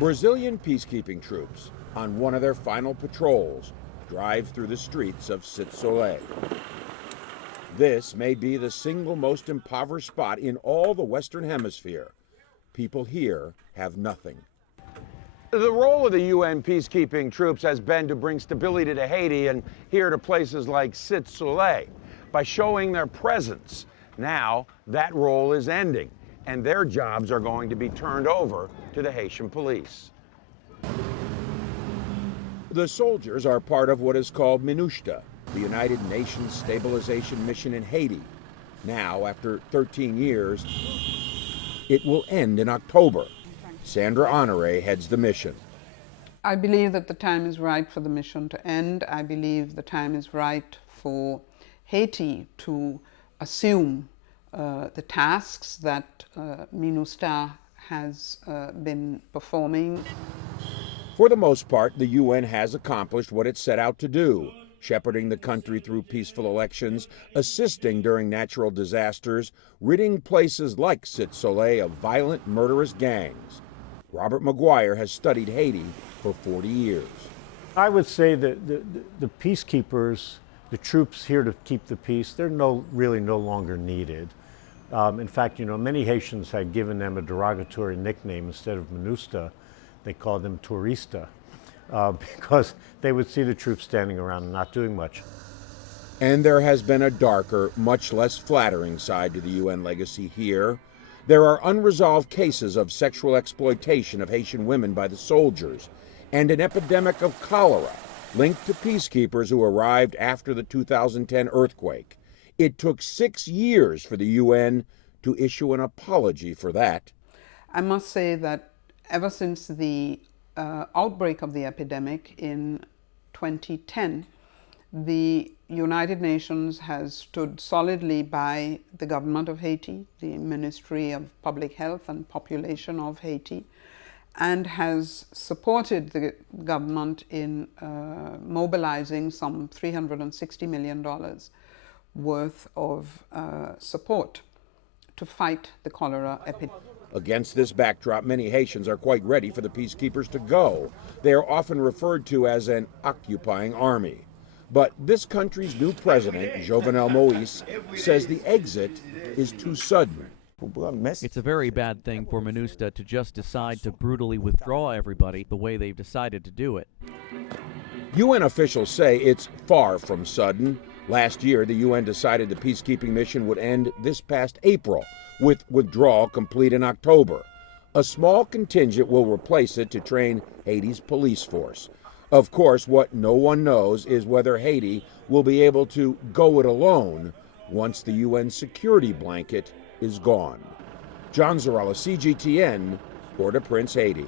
Brazilian peacekeeping troops, on one of their final patrols, drive through the streets of Sitsoleil. This may be the single most impoverished spot in all the Western Hemisphere. People here have nothing. The role of the UN peacekeeping troops has been to bring stability to Haiti and here to places like Sitsoleil by showing their presence. Now that role is ending, and their jobs are going to be turned over to the Haitian police. The soldiers are part of what is called MINUSTAH, the United Nations Stabilization Mission in Haiti. Now, after 13 years, it will end in October. Sandra Honore heads the mission. I believe that the time is right for the mission to end. I believe the time is right for Haiti to assume the tasks that MINUSTAH has been performing. For the most part, the UN has accomplished what it set out to do, shepherding the country through peaceful elections, assisting during natural disasters, ridding places like Sitsoleil of violent, murderous gangs. Robert McGuire has studied Haiti for 40 years. I would say that the peacekeepers, the troops here to keep the peace, they're really no longer needed. In fact, many Haitians had given them a derogatory nickname. Instead of MINUSTAH, they called them Tourista, because they would see the troops standing around and not doing much. And there has been a darker, much less flattering side to the UN legacy here. There are unresolved cases of sexual exploitation of Haitian women by the soldiers, and an epidemic of cholera linked to peacekeepers who arrived after the 2010 earthquake. It took 6 years for the UN to issue an apology for that. I must say that ever since the outbreak of the epidemic in 2010, the United Nations has stood solidly by the government of Haiti, the Ministry of Public Health and Population of Haiti, and has supported the government in mobilizing some $360 million worth of support to fight the cholera epidemic. Against this backdrop, many Haitians are quite ready for the peacekeepers to go. They are often referred to as an occupying army. But this country's new president, Jovenel Moïse, says the exit is too sudden. It's a very bad thing for MINUSTAH to just decide to brutally withdraw everybody the way they've decided to do it. UN officials say it's far from sudden. Last year, the UN decided the peacekeeping mission would end this past April, with withdrawal complete in October. A small contingent will replace it to train Haiti's police force. Of course, what no one knows is whether Haiti will be able to go it alone once the UN security blanket is gone. John Zarella, CGTN, Port-au-Prince, Haiti.